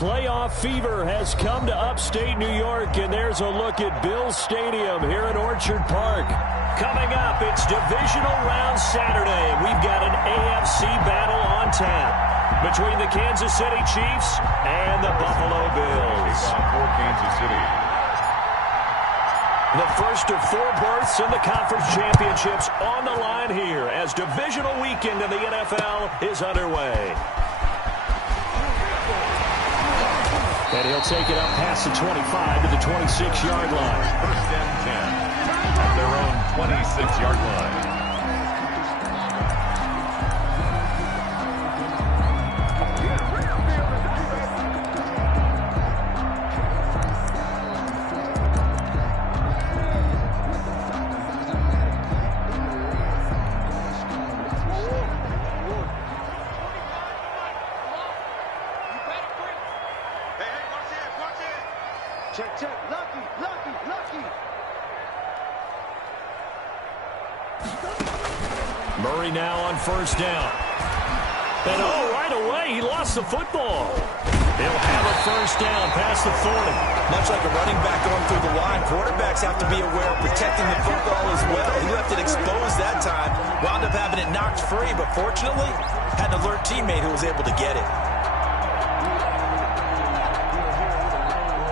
Playoff fever has come to upstate New York, and there's a look at Bills Stadium here in Orchard Park. Coming up, it's Divisional Round Saturday, and we've got an AFC battle on tap between the Kansas City Chiefs and the Buffalo Bills. For Kansas City. The first of 4 berths in the conference championships on the line here as divisional weekend in the NFL is underway. And he'll take it up past the 25 to the 26-yard line. First and 10 at their own 26-yard line. Murray now on first down. And right away, he lost the football. He'll have a first down past the 40. Much like a running back going through the line, quarterbacks have to be aware of protecting the football as well. He left it exposed that time, wound up having it knocked free, but fortunately, had an alert teammate who was able to get it.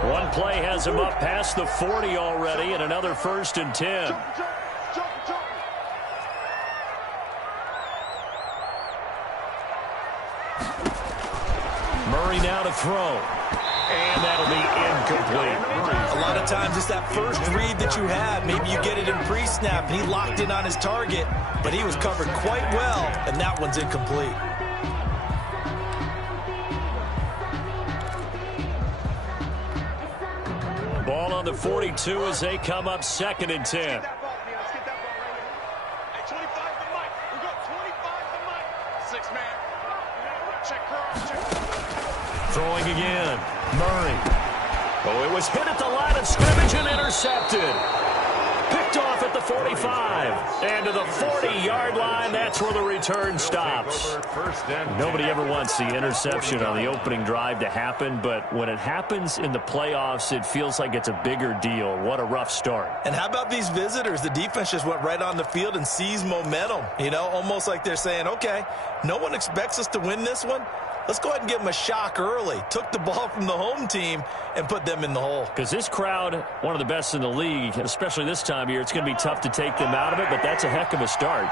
One play has him up past the 40 already, and another first and 10. Murray now to throw. And that'll be incomplete. A lot of times it's that first read that you have. Maybe you get it in pre-snap, and he locked in on his target, but he was covered quite well, and that one's incomplete. Ball on the 42 as they come up second and 10. Throwing again. Murray. Oh, it was hit at the line of scrimmage and intercepted. Picked off at the 45. And to the 40-yard line, that's where the return stops. Nobody ever wants the interception on the opening drive to happen, but when it happens in the playoffs, it feels like it's a bigger deal. What a rough start. And how about these visitors? The defense just went right on the field and seized momentum. You know, almost like they're saying, okay, no one expects us to win this one. Let's go ahead and give them a shock early. Took the ball from the home team and put them in the hole. Because this crowd, one of the best in the league, especially this time of year, it's going to be tough to take them out of it, but that's a heck of a start.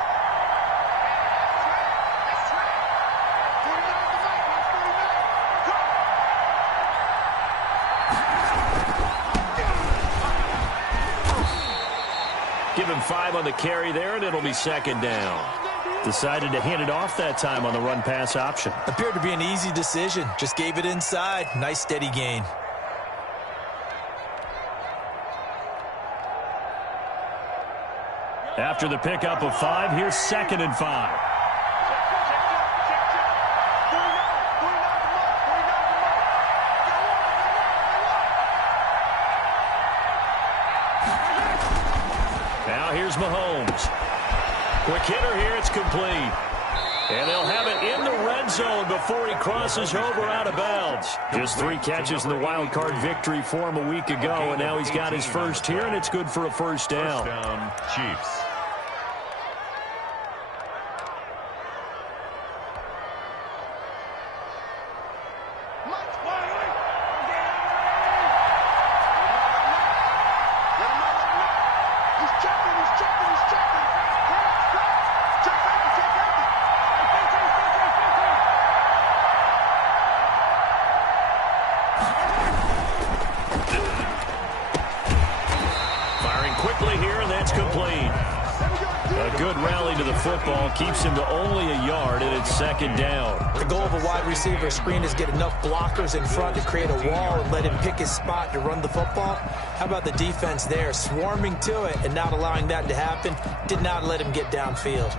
Give him 5 on the carry there, and it'll be second down. Decided to hand it off that time on the run-pass option. Appeared to be an easy decision. Just gave it inside. Nice steady gain. After the pickup of 5, here's second and 5. Now here's Mahomes. Quick hitter here, it's complete. And they'll have it in the red zone before he crosses over out of bounds. Just 3 catches in the wild card victory for him a week ago, and now he's got his first here, and it's good for a first down. First down, Chiefs. Football keeps him to only a yard, and it's second down. The goal of a wide receiver screen is get enough blockers in front to create a wall and let him pick his spot to run the football. How about the defense there, swarming to it and not allowing that to happen? Did not let him get downfield.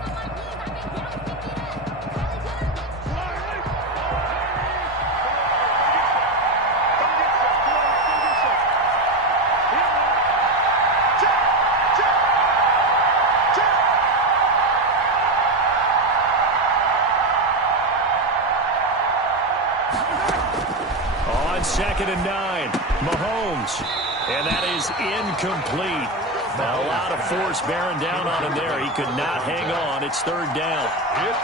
on 2nd and 9. Mahomes. And that is incomplete. Now, a lot of force bearing down on him there. He could not hang on. It's 3rd down.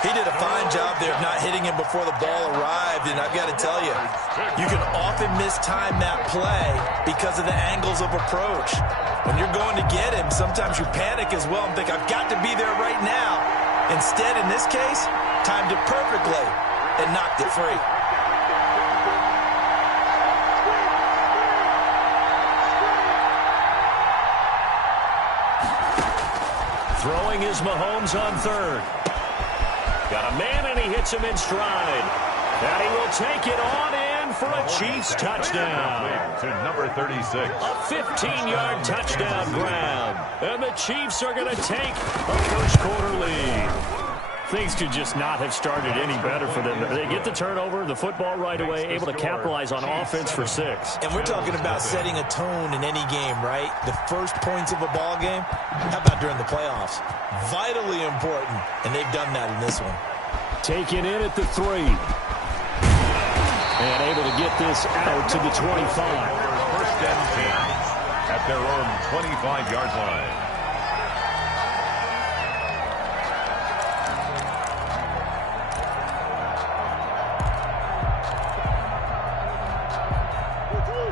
He did a fine job there of not hitting him before the ball arrived. And I've got to tell you, you can often mistime that play because of the angles of approach. When you're going to get him, sometimes you panic as well and think, I've got to be there right now. Instead, in this case, timed it perfectly and knocked it free. Throwing is Mahomes on 3rd. Got a man, and he hits him in stride. And he will take it on in for a Chiefs touchdown. To number 36. A 15-yard touchdown grab. And the Chiefs are going to take a first-quarter lead. Things could just not have started any better for them. They get the turnover, the football right away, able to capitalize on offense for 6. And we're talking about setting a tone in any game, right? The first points of a ball game. How about during the playoffs? Vitally important, and they've done that in this one. Taken in at the 3. And able to get this out to the 25. First and 10 at their own 25-yard line.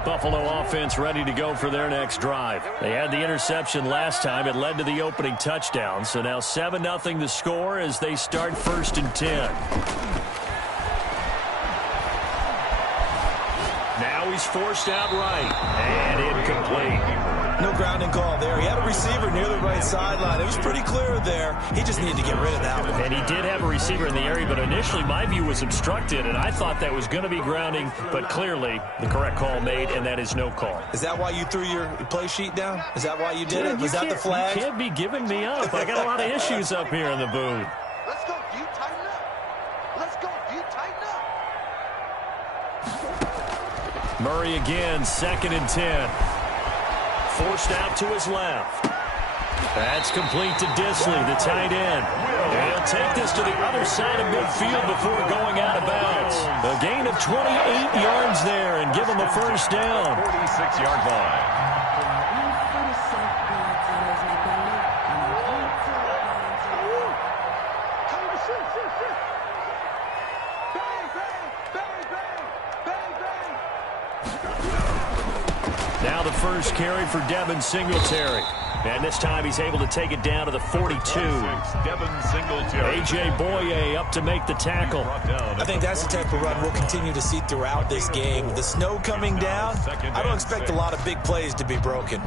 Buffalo offense ready to go for their next drive. They had the interception last time. It led to the opening touchdown. So now 7-0 the score as they start 1st and 10. Now he's forced out right. And incomplete. No grounding call there. He had a receiver near the right sideline. It was pretty clear there. He just needed to get rid of that one. And he did have a receiver in the area, but initially my view was obstructed, and I thought that was going to be grounding, but clearly the correct call made, and that is no call. Is that why you threw your play sheet down? Is that why you did it? Was that the flag? You can't be giving me up. I got a lot of issues up here in the booth. Let's go, D. Tighten up. Let's go, D. Tighten up. Murray again, 2nd and 10. Forced out to his left. That's complete to Disley, the tight end. And he'll take this to the other side of midfield before going out of bounds. A gain of 28 yards there and give him a first down. 46-yard line. Now the first carry for Devin Singletary. And this time he's able to take it down to the 42. Devin Singletary. A.J. Boye up to make the tackle. I think that's the type of run we'll continue to see throughout this game. With the snow coming down, I don't expect a lot of big plays to be broken.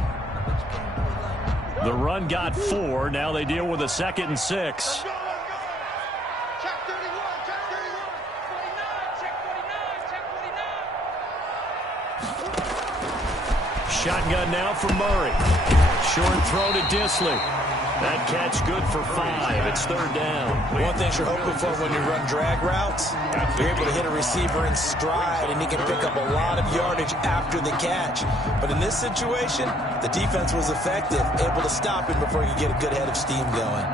The run got 4. Now they deal with a 2nd and 6. Shotgun now for Murray. Short throw to Disley. That catch good for 5. It's 3rd down. One thing you're hoping for when you run drag routes, you're able to hit a receiver in stride, and he can pick up a lot of yardage after the catch. But in this situation, the defense was effective, able to stop him before he could get a good head of steam going.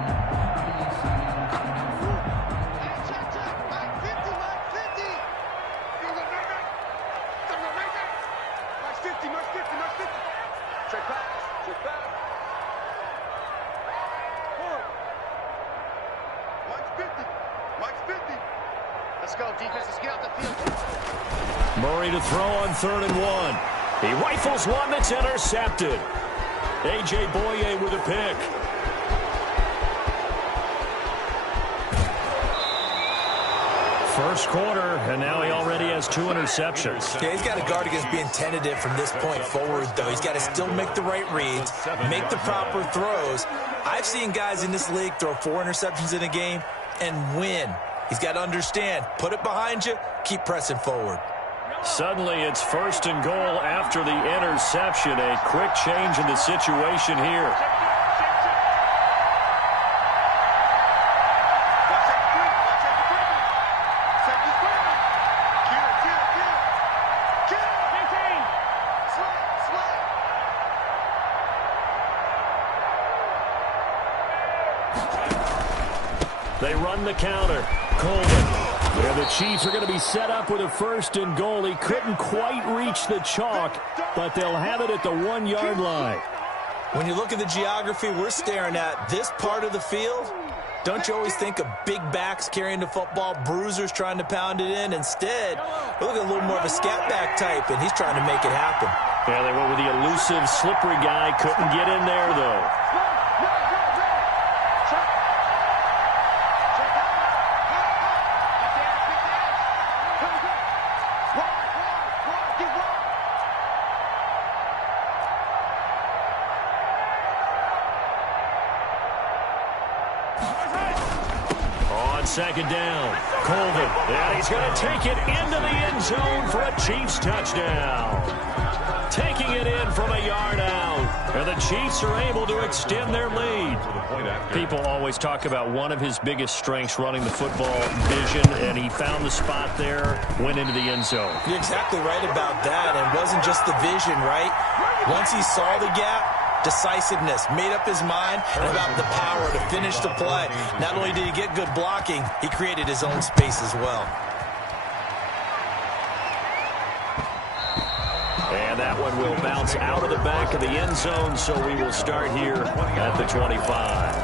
Murray to throw on 3rd and 1. He rifles one that's intercepted. A.J. Boye with a pick. First quarter, and now he already has 2 interceptions. Yeah, he's got to guard against being tentative from this point forward, though. He's got to still make the right reads, make the proper throws. I've seen guys in this league throw 4 interceptions in a game and win. He's got to understand, put it behind you, keep pressing forward. Suddenly, it's 1st and goal after the interception. A quick change in the situation here. They run the counter. Coleman And the Chiefs are going to be set up with a 1st and goal. He couldn't quite reach the chalk, but they'll have it at the 1-yard line. When you look at the geography we're staring at, this part of the field, don't you always think of big backs carrying the football, bruisers trying to pound it in? Instead, we look at a little more of a scat back type, and he's trying to make it happen. Yeah, they went with the elusive, slippery guy. Couldn't get in there, though. On 2nd down, Colvin, and he's going to take it into the end zone for a Chiefs touchdown. Taking it in from a yard out, and the Chiefs are able to extend their lead. People always talk about one of his biggest strengths, running the football, vision, and he found the spot there, went into the end zone. You're exactly right about that, and it wasn't just the vision, right? Once he saw the gap, decisiveness, made up his mind, and about the power to finish the play. Not only did he get good blocking, he created his own space as well. And that one will bounce out of the back of the end zone, so we will start here at the 25.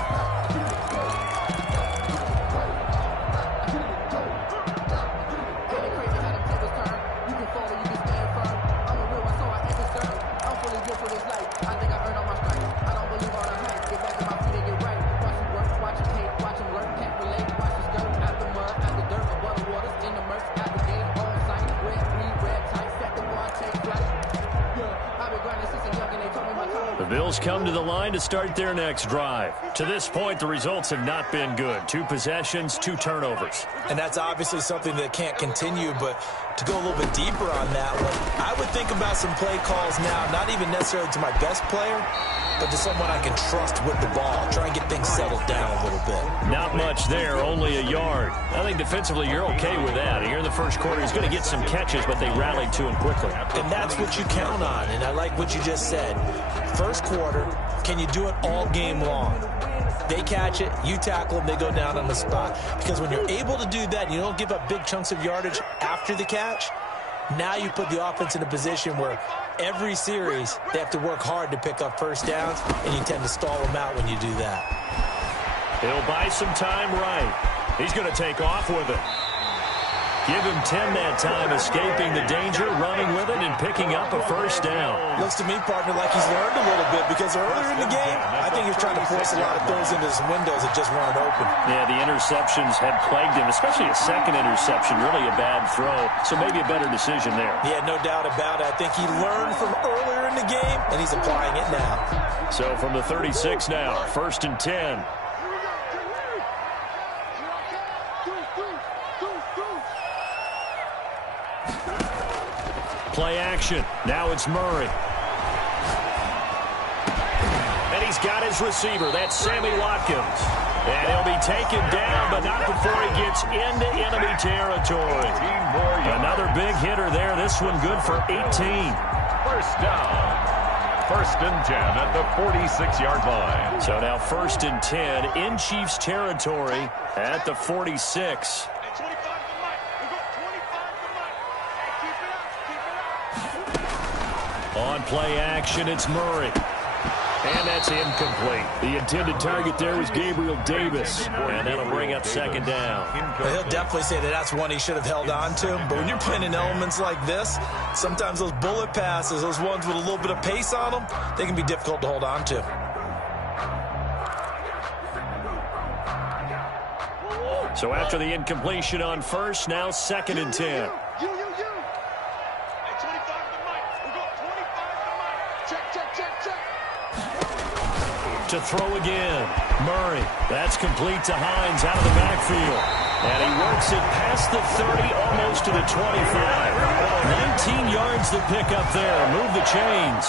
Bills come to the line to start their next drive. To this point, the results have not been good. 2 possessions, 2 turnovers. And that's obviously something that can't continue, but to go a little bit deeper on that one, I would think about some play calls now, not even necessarily to my best player, but to someone I can trust with the ball. Try and get things settled down a little bit. Not much there, only a yard. I think defensively you're okay with that. Here in the first quarter, he's going to get some catches, but they rallied to him quickly. And that's what you count on, and I like what you just said. First quarter, can you do it all game long? They catch it, you tackle them, they go down on the spot. Because when you're able to do that, you don't give up big chunks of yardage after the catch, now you put the offense in a position where every series they have to work hard to pick up first downs, and you tend to stall them out when you do that. He'll buy some time right. He's going to take off with it. Give him 10 that time, escaping the danger, running with it, and picking up a first down. Looks to me, partner, like he's learned a little bit, because earlier in the game, I think he was trying to force a lot of throws into some windows that just weren't open. Yeah, the interceptions had plagued him, especially a second interception, really a bad throw, so maybe a better decision there. Yeah, no doubt about it. I think he learned from earlier in the game, and he's applying it now. So from the 36 now, 1st and 10. Play action. Now it's Murray. And he's got his receiver. That's Sammy Watkins. And he'll be taken down, but not before he gets into enemy territory. Another big hitter there. This one good for 18. First down. 1st and 10 at the 46-yard line. So now 1st and 10 in Chiefs territory at the 46. On play action, it's Murray. And that's incomplete. The intended target there was Gabriel Davis. And that'll bring up 2nd down. Well, he'll definitely say that that's one he should have held on to. But when you're playing in elements like this, sometimes those bullet passes, those ones with a little bit of pace on them, they can be difficult to hold on to. So after the incompletion on 1st, now 2nd and 10. To throw again. Murray. That's complete to Hines out of the backfield. And he works it past the 30, almost to the 25. 19 yards to pick up there. Move the chains.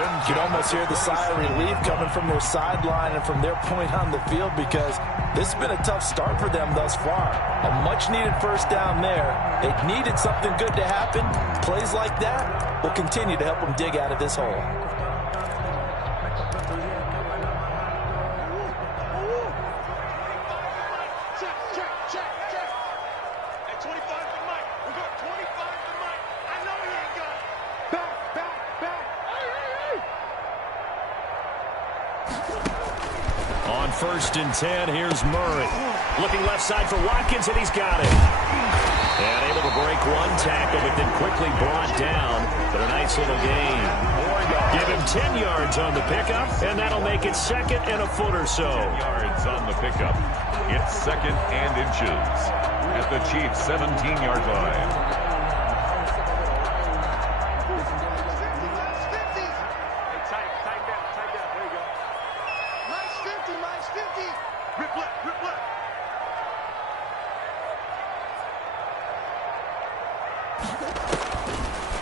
You can almost hear the sigh of relief coming from their sideline and from their point on the field, because this has been a tough start for them thus far. A much-needed first down there. They needed something good to happen. Plays like that will continue to help them dig out of this hole. Check. first and 10. Here's Murray. Looking left side for Watkins, and he's got it. And able to break one tackle, but then quickly brought down. But a nice little gain. Give him 10 yards on the pickup, and that'll make it second and a foot or so. 10 yards on the pickup. It's second and inches at the Chiefs' 17-yard line.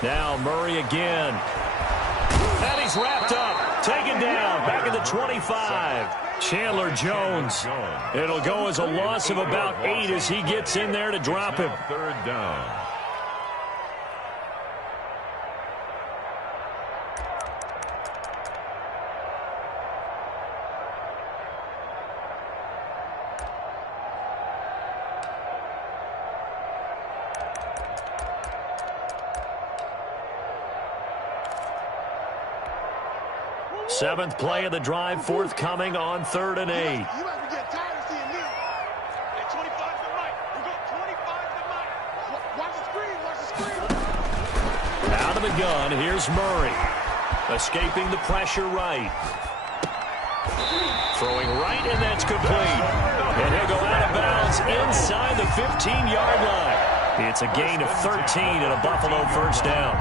Now Murray again. And he's wrapped up. Taken down. Back at the 25. Chandler Jones. It'll go as a loss of about 8 as he gets in there to drop him. Third down. Seventh play of the drive forthcoming on 3rd and 8. You might be getting tired of seeing me. Hey, 25 to Mike. We go 25 to Mike. Watch the screen. Watch the screen. Out of the gun, here's Murray. Escaping the pressure right. Throwing right, and that's complete. And he'll go out of bounds inside the 15-yard line. It's a gain of 13 and a Buffalo first down.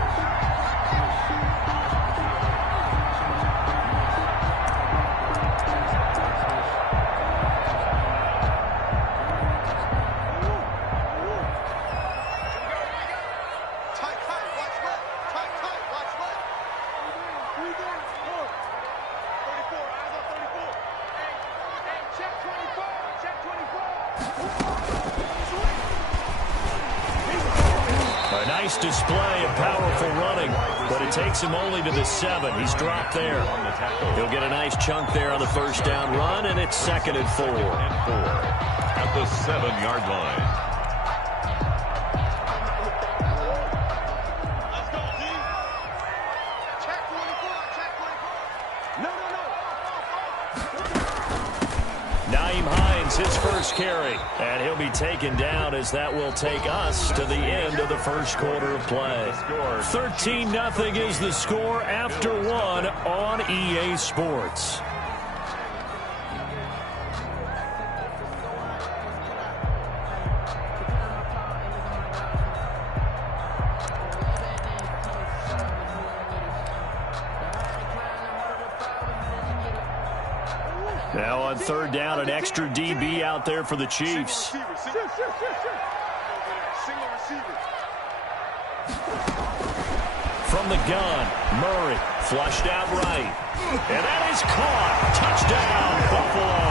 Display of powerful running, but it takes him only to the 7. He's dropped there. He'll get a nice chunk there on the first down run, and it's 2nd and 4. At the 7-yard line. Let's go, D. Check 24. Check 24. No. Naeem Hines, his first carry, and he'll be taken down as that will take us to the end of the first quarter of play. 13-0 is the score after 1 on EA Sports. Now on 3rd down, an extra DB out there for the Chiefs. From the gun, Murray flushed out right. And that is caught. Touchdown, Buffalo.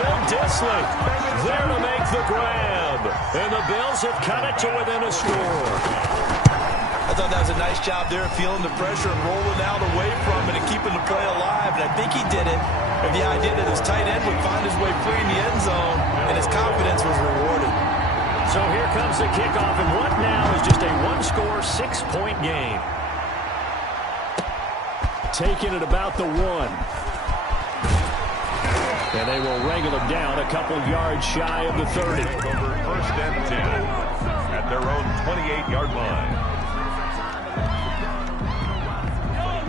Will Dissly there to make the grab. And the Bills have cut it to within a score. I thought that was a nice job there, feeling the pressure and rolling out away from it and keeping the play alive. And I think he did it with the idea that his tight end would find his way free in the end zone, and his confidence was rewarded. So here comes the kickoff, and what now is just a one-score, 6-point game. Taking it about the 1. And they will wrangle him down a couple yards shy of the 30. Over 1st and 10 at their own 28-yard line.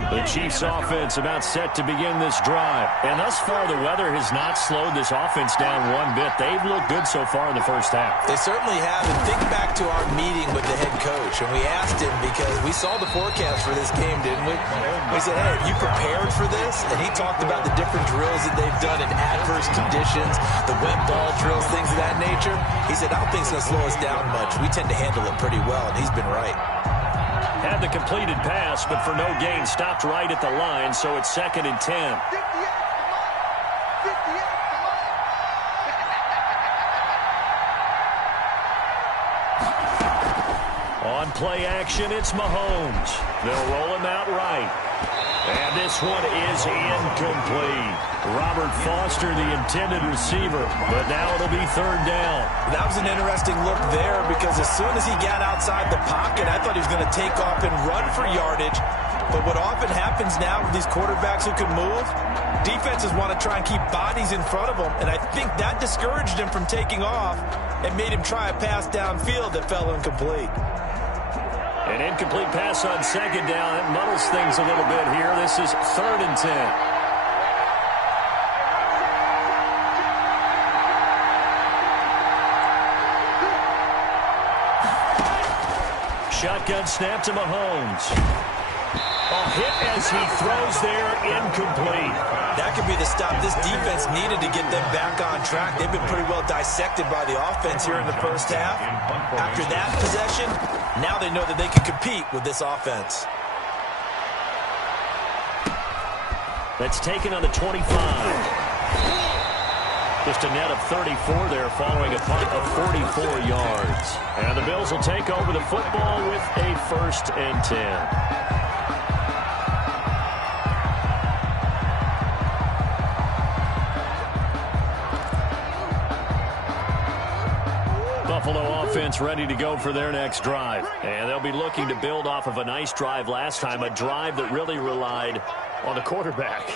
The Chiefs offense about set to begin this drive. And thus far, the weather has not slowed this offense down one bit. They've looked good so far in the first half. They certainly have. And think back to our meeting with the head coach. And we asked him, because we saw the forecast for this game, didn't we? We said, hey, are you prepared for this? And he talked about the different drills that they've done in adverse conditions, the wet ball drills, things of that nature. He said, I don't think it's going to slow us down much. We tend to handle it pretty well, and he's been right. Had the completed pass, but for no gain, stopped right at the line, so it's 2nd and 10. 58 On play action, it's Mahomes. They'll roll him out right. And this one is incomplete. Robert Foster, the intended receiver, but now it'll be 3rd down. That was an interesting look there, because as soon as he got outside the pocket, I thought he was going to take off and run for yardage. But what often happens now with these quarterbacks who can move, defenses want to try and keep bodies in front of them, and I think that discouraged him from taking off and made him try a pass downfield that fell incomplete. An incomplete pass on second down. It muddles things a little bit here. This is 3rd and 10. Shotgun snap to Mahomes. A hit as he throws there, incomplete. That could be the stop this defense needed to get them back on track. They've been pretty well dissected by the offense here in the first half. After that possession, now they know that they can compete with this offense. That's taken on the 25. Just a net of 34 there following a punt of 44 yards. And the Bills will take over the football with a 1st and 10. Buffalo offense ready to go for their next drive. And they'll be looking to build off of a nice drive last time, a drive that really relied on the quarterback.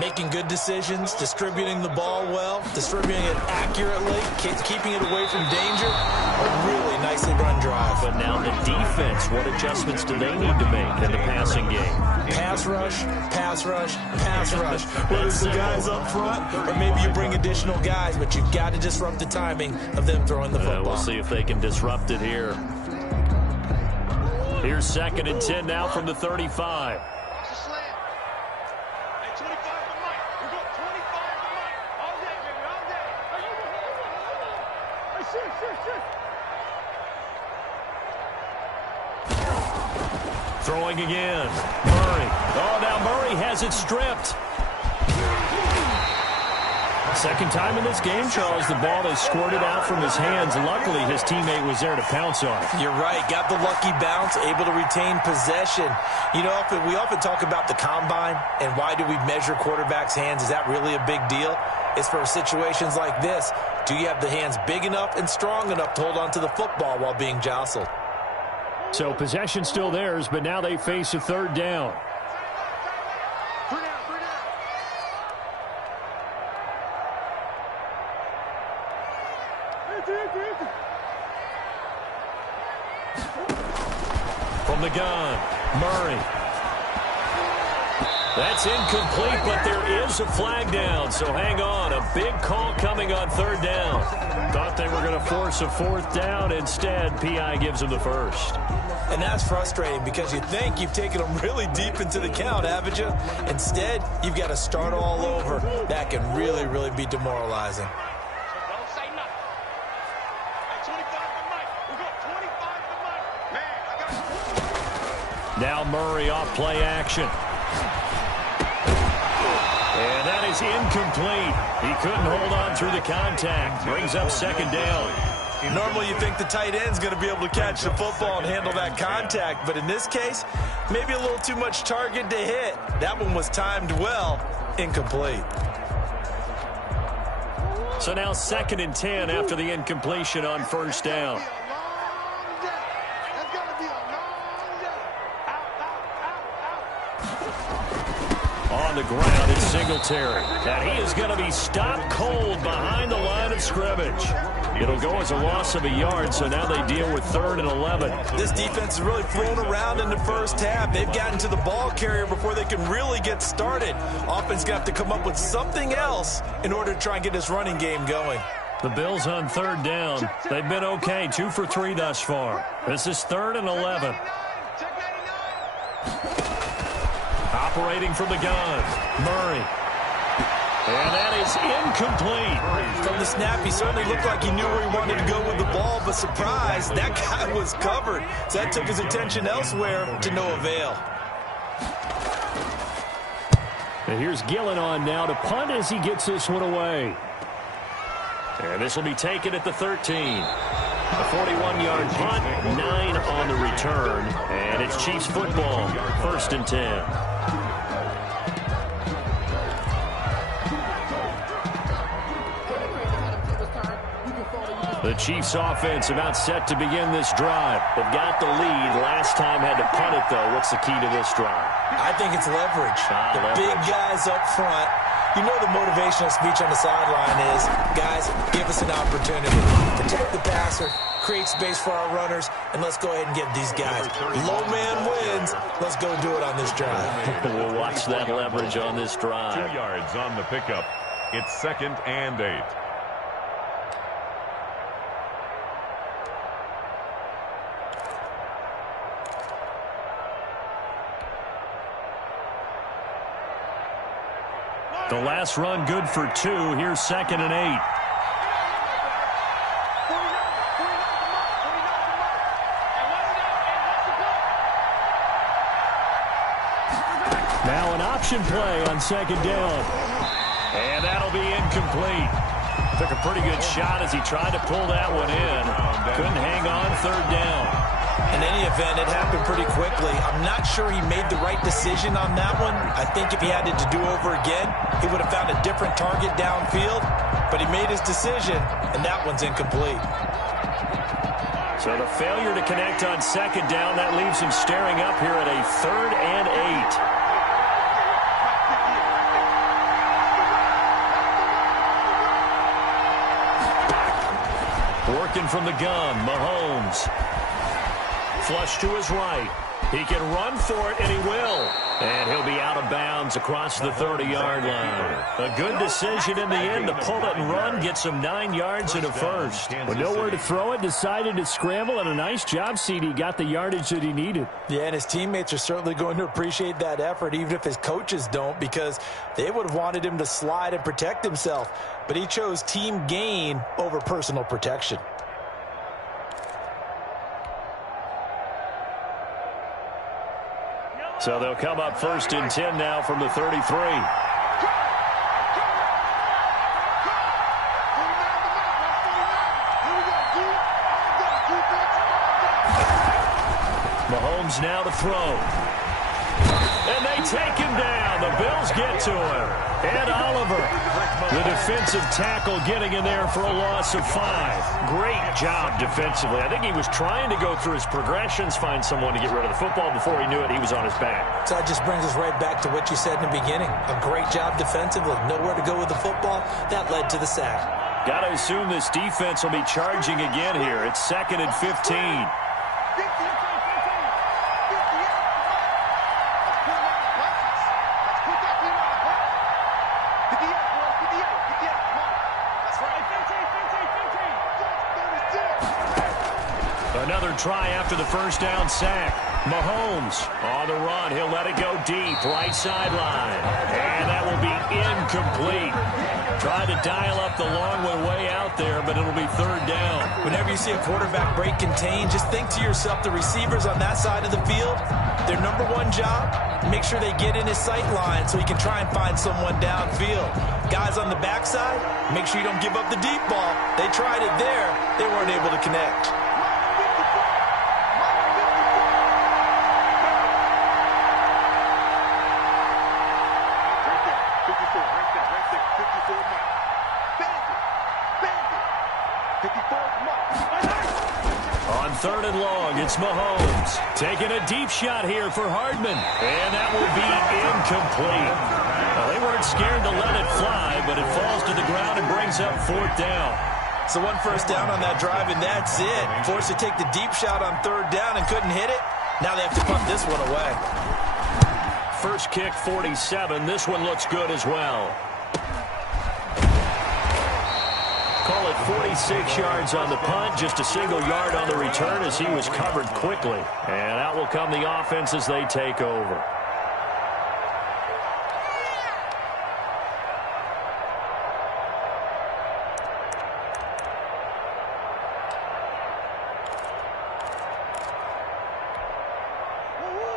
Making good decisions, distributing the ball well, distributing it accurately, keeping it away from danger. A really nicely run drive. But now the defense, what adjustments do they need to make in the passing game? Pass rush, pass rush, pass rush. Whether it's the guys up front or maybe you bring additional guys, but you've got to disrupt the timing of them throwing the football. We'll see if they can disrupt it here. Here's 2nd and 10 now from the 35. Throwing again. Murray. Oh, now Murray has it stripped. Second time in this game, Charles, the ball has squirted out from his hands. Luckily, his teammate was there to pounce on it. You're right. Got the lucky bounce, able to retain possession. You know, we often talk about the combine and why do we measure quarterbacks' hands. Is that really a big deal? It's for situations like this. Do you have the hands big enough and strong enough to hold on to the football while being jostled? So possession still theirs, but now they face a 3rd down. From the gun, Murray. That's incomplete, but there is a flag down, so hang on. A big call coming on 3rd down. Thought they were going to force a 4th down. Instead, P.I. gives them the 1st. And that's frustrating because you think you've taken them really deep into the count, haven't you? Instead, you've got to start all over. That can really, really be demoralizing. Don't say nothing. Hey, 25 to Mike. We got 25 to Mike. Man, I got you. Now Murray off play action. And that is incomplete. He couldn't hold on through the contact. Brings up 2nd down. Normally you think the tight end's going to be able to catch the football and handle that contact, but in this case, maybe a little too much target to hit. That one was timed well, incomplete. So now 2nd and 10 after the incompletion on 1st down. On the ground, it's Singletary. And he is going to be stopped cold behind the line of scrimmage. It'll go as a loss of a yard, so now they deal with 3rd and 11. This defense is really thrown around in the first half. They've gotten to the ball carrier before they can really get started. Offense got to come up with something else in order to try and get this running game going. The Bills on 3rd down. They've been okay, 2 for 3 thus far. This is 3rd and 11. Operating from the gun, Murray. And that is incomplete. From the snap, he certainly looked like he knew where he wanted to go with the ball, but surprise, that guy was covered. So that took his attention elsewhere to no avail. And here's Gillen on now to punt as he gets this one away. And this will be taken at the 13. A 41-yard punt, 9 on the return. And it's Chiefs football, 1st and 10. The Chiefs offense about set to begin this drive. They've got the lead. Last time had to punt it, though. What's the key to this drive? I think it's leverage. The leverage. Big guys up front. You know the motivational speech on the sideline is, guys, give us an opportunity. Protect the passer, create space for our runners, and let's go ahead and give these guys. Low man wins. Let's go do it on this drive. We'll watch that leverage on this drive. 2 yards on the pickup. It's 2nd and 8. The last run good for 2. Here's 2nd and 8. Now an option play on 2nd down. And that'll be incomplete. Took a pretty good shot as he tried to pull that one in. Couldn't hang on 3rd down. In any event, it happened pretty quickly. I'm not sure he made the right decision on that one. I think if he had it to do over again, he would have found a different target downfield. But he made his decision, and that one's incomplete. So the failure to connect on 2nd down, that leaves him staring up here at a 3rd and 8. Working from the gun, Mahomes. Flush to his right. He can run for it, and he will. And he'll be out of bounds across the 30-yard line. A good decision in the end to pull it and run, get some 9 yards and a first. With nowhere to throw it, decided to scramble, and a nice job, CD. Got the yardage that he needed. Yeah, and his teammates are certainly going to appreciate that effort, even if his coaches don't, because they would have wanted him to slide and protect himself. But he chose team gain over personal protection. So they'll come up 1st and 10 now from the 33. Mahomes now to throw. And they take him down. The Bills get to him. Ed Oliver, the defensive tackle, getting in there for a loss of 5. Great job defensively. I think he was trying to go through his progressions, find someone to get rid of the football. Before he knew it, he was on his back. So that just brings us right back to what you said in the beginning. A great job defensively. Nowhere to go with the football. That led to the sack. Got to assume this defense will be charging again here. It's 2nd and 15. Another try after the 1st down sack. Mahomes on the run. He'll let it go deep. Right sideline. And that will be incomplete. Tried to dial up the long one way out there, but it'll be 3rd down. Whenever you see a quarterback break contain, just think to yourself, the receivers on that side of the field, their number one job, make sure they get in his sight line so he can try and find someone downfield. Guys on the backside, make sure you don't give up the deep ball. They tried it there. They weren't able to connect. On 3rd and long, it's Mahomes taking a deep shot here for Hardman, and that will be incomplete. Well, they weren't scared to let it fly, but it falls to the ground and brings up 4th down. So 1 first down on that drive, and that's it. Forced to take the deep shot on 3rd down and couldn't hit it. Now they have to punt this one away. First kick, 47. This one looks good as well. Call it 46 yards on the punt, just a single yard on the return as he was covered quickly. And out will come the offense as they take over.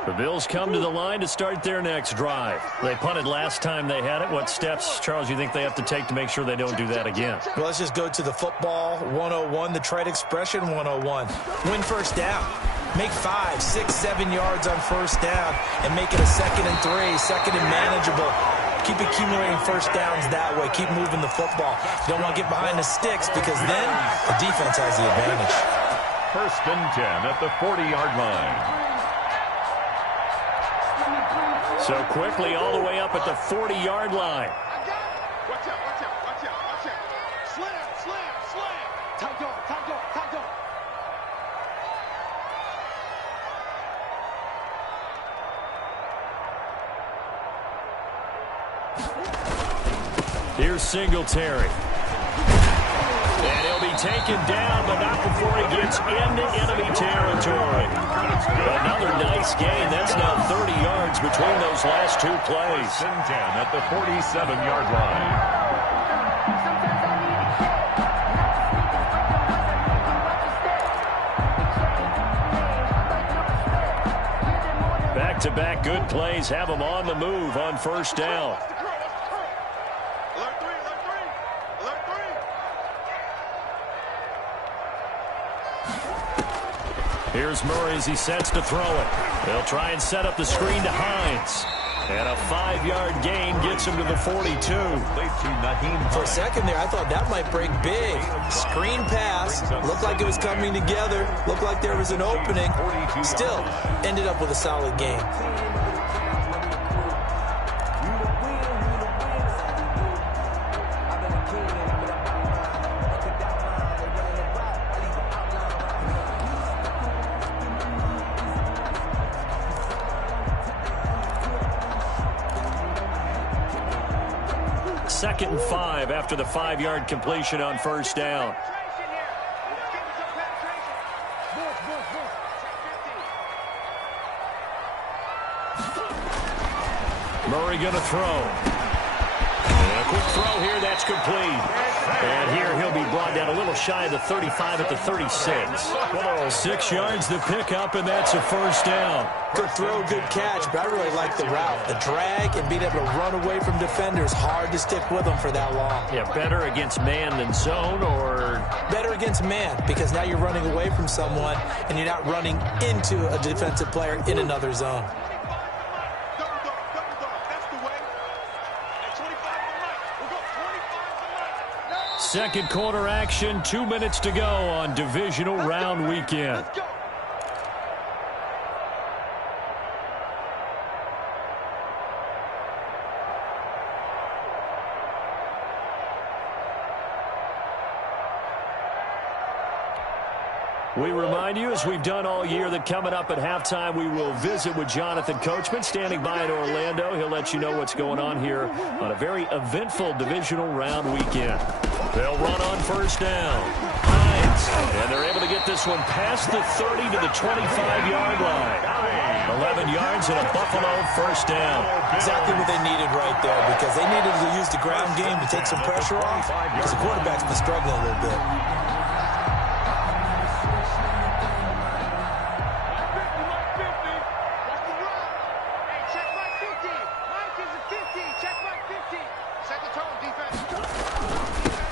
The Bills come to the line to start their next drive. They punted last time they had it. What steps, Charles, you think they have to take to make sure they don't do that again? Well, let's just go to the football 101, the trade expression 101. Win first down. Make 5, 6, 7 yards on first down and make it a 2nd and 3, 2nd and manageable. Keep accumulating first downs that way. Keep moving the football. You don't want to get behind the sticks because then the defense has the advantage. 1st and 10 at the 40-yard line. So quickly all the way up at the 40-yard line. Watch out, watch out, watch out, watch out. Slam, slam, slam. Tight dog, tight dog, tight dog. Here's Singletary. And he'll be taken down, but not before he gets into enemy territory. Another nice gain. That's now 30 yards between those last 2 plays. 1st and 10 at the 47-yard line. Back-to-back good plays have him on the move on 1st down. Alert 3, alert 3, alert 3. Here's Murray as he sets to throw it. They'll try and set up the screen to Hines. And a 5-yard gain gets him to the 42. For a second there, I thought that might break big. Screen pass. Looked like it was coming together. Looked like there was an opening. Still, ended up with a solid game. Second and 5 after the 5-yard completion on 1st down. Murray going to throw. And a quick throw here, that's complete. And here he'll be brought down a little shy of the 35 at the 36. 6 yards the pickup, and that's a 1st down. Good throw, good catch, but I really like the route. The drag and being able to run away from defenders, hard to stick with them for that long. Yeah, better against man than zone, or? Better against man, because now you're running away from someone and you're not running into a defensive player in another zone. Second quarter action, 2 minutes to go on divisional round weekend. We remind you, as we've done all year, that coming up at halftime, we will visit with Jonathan Coachman, standing by in Orlando. He'll let you know what's going on here on a very eventful divisional round weekend. They'll run on 1st down. Hines, and they're able to get this one past the 30 to the 25-yard line. 11 yards and a Buffalo 1st down. Exactly what they needed right there, because they needed to use the ground game to take some pressure off, because the quarterback's been struggling a little bit.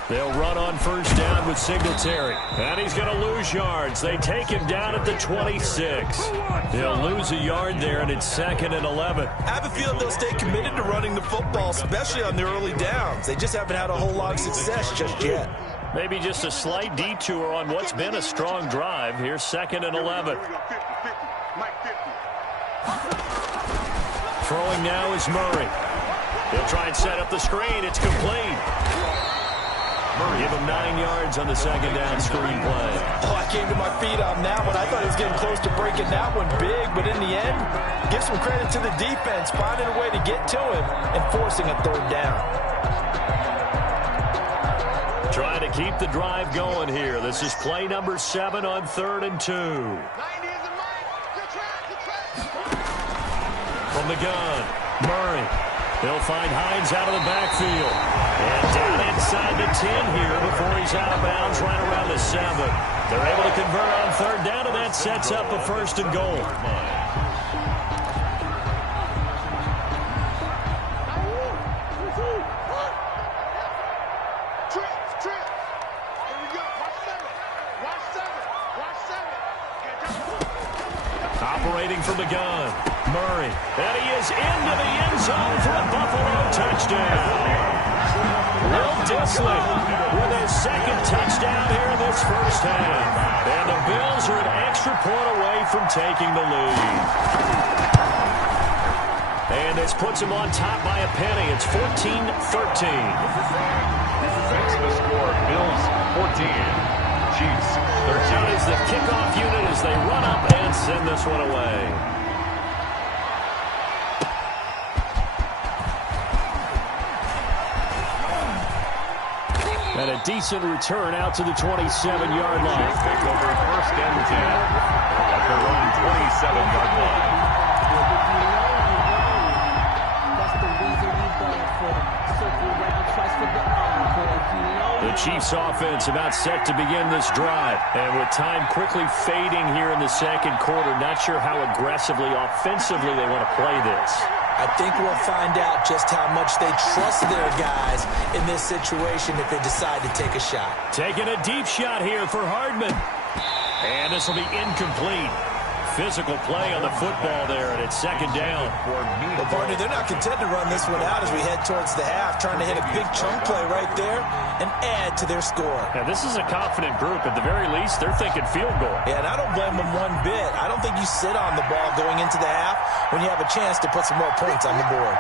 They'll run on 1st down with Singletary. And he's going to lose yards. They take him down at the 26. He'll lose a yard there, and it's 2nd and 11. I have a feeling they'll stay committed to running the football, especially on the early downs. They just haven't had a whole lot of success just yet. Maybe just a slight detour on what's been a strong drive. Here's 2nd and 11. Throwing now is Murray. He'll try and set up the screen. It's complete. Give him 9 yards on the 2nd down screen play. Oh, I came to my feet on that one. I thought he was getting close to breaking that one big, but in the end, give some credit to the defense, finding a way to get to him and forcing a 3rd down. Trying to keep the drive going here. This is play number 7 on 3rd and 2. From the gun, Murray. He'll find Hines out of the backfield. And down inside the 10 here before he's out of bounds right around the 7. They're able to convert on 3rd down, and that sets up a 1st and goal. Operating from the gun, Murray. And he is into the end zone for a Buffalo touchdown. Will Dissly with his second touchdown here in this first half. And the Bills are an extra point away from taking the lead. And this puts him on top by a penny. It's 14-13. Makes the score Bills 14, Chiefs 13. Out is the kickoff unit as they run up and send this one away. And a decent return out to the 27-yard line. Take over first and 10 at their own 27-yard line. The Chiefs offense about set to begin this drive. And with time quickly fading here in the second quarter, not sure how aggressively, offensively they want to play this. I think we'll find out just how much they trust their guys in this situation if they decide to take a shot. Taking a deep shot here for Hardman. And this will be incomplete. Physical play on the football there, and it's second down. Well, partner, they're not content to run this one out as we head towards the half, trying to hit a big chunk play right there and add to their score. Now, this is a confident group. At the very least, they're thinking field goal. Yeah, and I don't blame them one bit. I don't think you sit on the ball going into the half when you have a chance to put some more points on the board.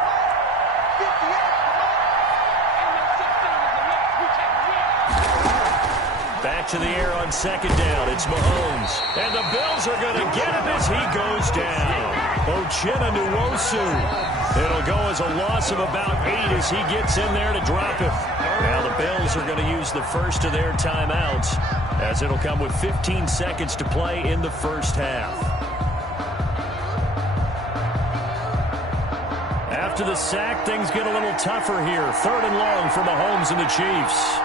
Back to the air on second down. It's Mahomes. And the Bills are going to get him as he goes down. Uchenna Nwosu. It'll go as a loss of about 8 as he gets in there to drop him. Now the Bills are going to use the first of their timeouts as it'll come with 15 seconds to play in the first half. After the sack, things get a little tougher here. Third and long for Mahomes and the Chiefs.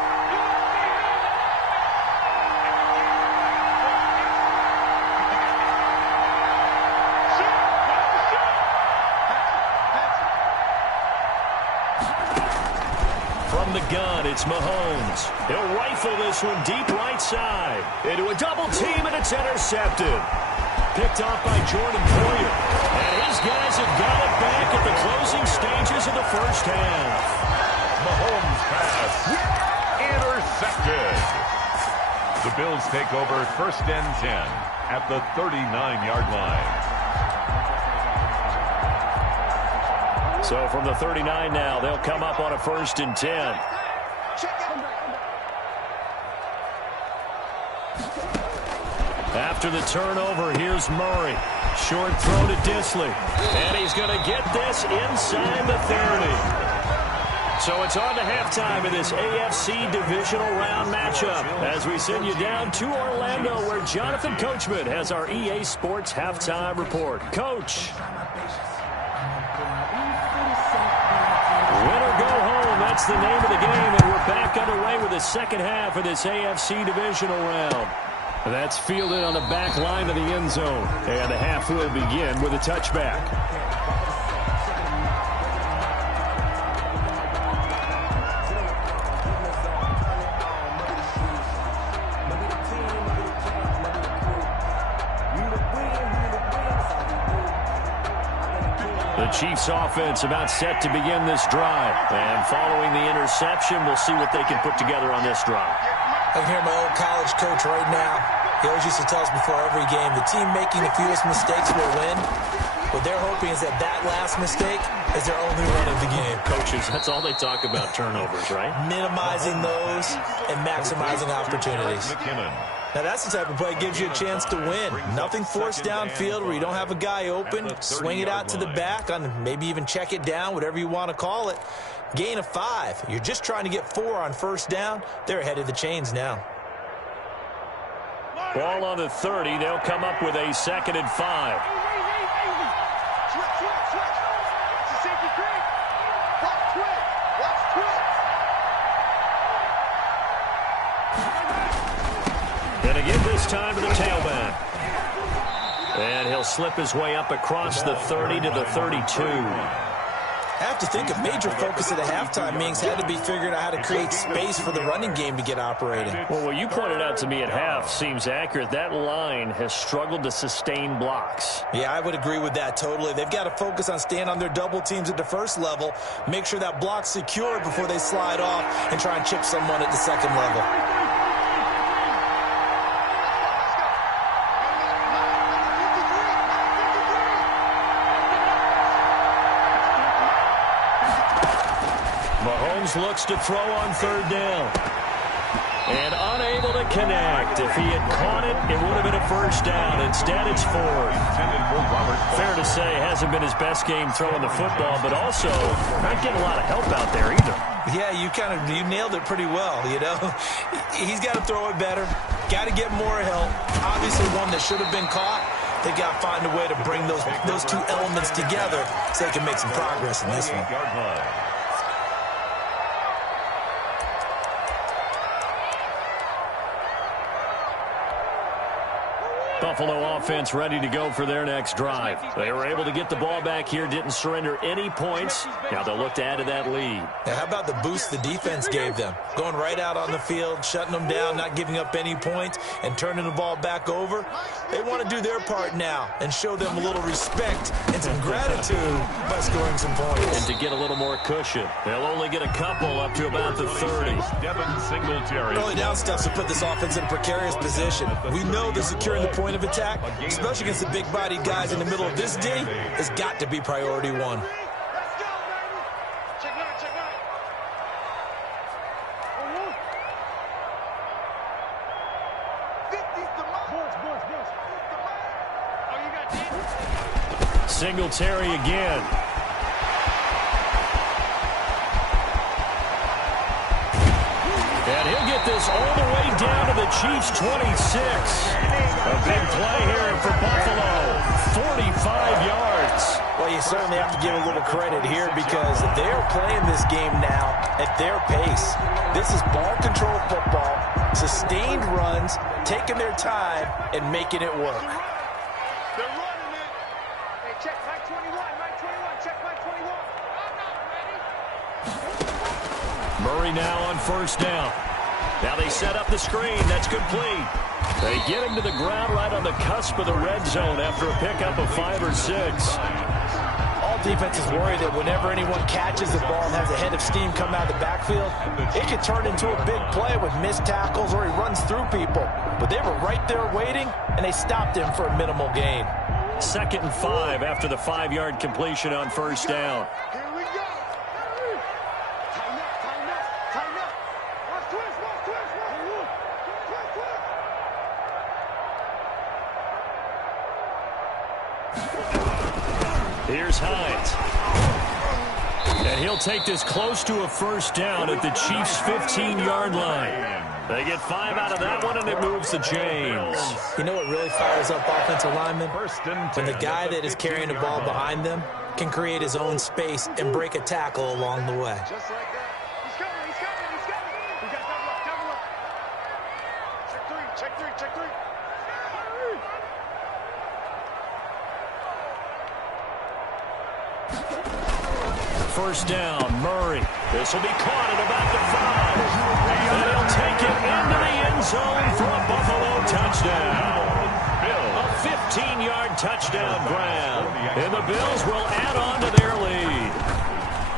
From the gun, it's Mahomes. He'll rifle this one deep right side. Into a double team, and it's intercepted. Picked off by Jordan Poyer. And his guys have got it back at the closing stages of the first half. Mahomes pass intercepted. The Bills take over first and 10 at the 39-yard line. So from the 39 now, they'll come up on a first and 10. After the turnover, here's Murray. Short throw to Dissly. And he's going to get this inside the 30. So it's on to halftime in this AFC divisional round matchup as we send you down to Orlando where Jonathan Coachman has our EA Sports halftime report. Coach. Win or go home, that's the name of the game, and we're back underway with the second half of this AFC divisional round. That's fielded on the back line of the end zone, and the half will begin with a touchback. The Chiefs offense about set to begin this drive. And following the interception, we'll see what they can put together on this drive. I can hear my old college coach right now. He always used to tell us before every game, the team making the fewest mistakes will win. What they're hoping is that that last mistake is their only run of the game. Coaches, that's all they talk about, turnovers, right? Minimizing those and maximizing opportunities. Now, that's the type of play that gives you a chance to win. Nothing forced downfield where you don't have a guy open. Swing it out to the back on maybe even check it down, whatever you want to call it. Gain of 5. You're just trying to get 4 on first down. They're ahead of the chains now. Ball on the 30. They'll come up with a second and 5. And again this time to the tailback. And he'll slip his way up across the 30 to the 32. I have to think a major focus of the halftime meetings had to be figuring out how to create space for the running game to get operating. Well, what you pointed out to me at half seems accurate. That line has struggled to sustain blocks. Yeah, I would agree with that totally. They've got to focus on staying on their double teams at the first level, make sure that block's secured before they slide off and try and chip someone at the second level. Looks to throw on third down. And unable to connect. If he had caught it, it would have been a first down. Instead, it's fourth. Fair to say, hasn't been his best game throwing the football, but also not getting a lot of help out there either. Yeah, you nailed it pretty well, you know. He's got to throw it better. Got to get more help. Obviously one that should have been caught. They got to find a way to bring those two elements together so they can make some progress in this one. Buffalo offense ready to go for their next drive. They were able to get the ball back here, didn't surrender any points. Now they'll look to add to that lead. Now, how about the boost the defense gave them? Going right out on the field, shutting them down, not giving up any points, and turning the ball back over. They want to do their part now and show them a little respect and some gratitude by scoring some points. And to get a little more cushion, they'll only get a couple up to about the 30. Early down steps to put this offense in a precarious position. We know that securing the point of attack, especially against the big-bodied guys in the middle of this D, has got to be priority one. Let's go, baby. Check nine, check nine. Oh, you got 10? Singletary again. And he'll get this all the way down to the Chiefs' 26. A big play here for Buffalo. 45 yards. Well, you certainly have to give a little credit here because they're playing this game now at their pace. This is ball control football, sustained runs, taking their time, and making it work. They're running it. Hey, check Mike 21, Mike 21, check Mike 21. I'm not ready. Murray now on first down. Now they set up the screen. That's complete. They get him to the ground right on the cusp of the red zone after a pickup of 5 or 6. All defenses worry that whenever anyone catches the ball and has a head of steam come out of the backfield, it could turn into a big play with missed tackles or he runs through people. But they were right there waiting, and they stopped him for a minimal gain. 2nd and 5 after the 5-yard completion on first down. Here we go. Tighten up, tighten up, tighten up. Watch twist, watch twist, watch twist, twist. Here's Hines. And he'll take this close to a first down at the Chiefs' 15-yard line. They get 5 out of that one, and it moves the chains. You know what really fires up offensive linemen? When the guy that is carrying the ball behind them can create his own space and break a tackle along the way. Just like that. He's coming, he's coming, he's coming. We got double up. Check three, check three, check three. First down, Murray. This will be caught at about the 5. And he'll take it into the end zone for a Buffalo touchdown. A 15-yard touchdown grab. And the Bills will add on to their lead.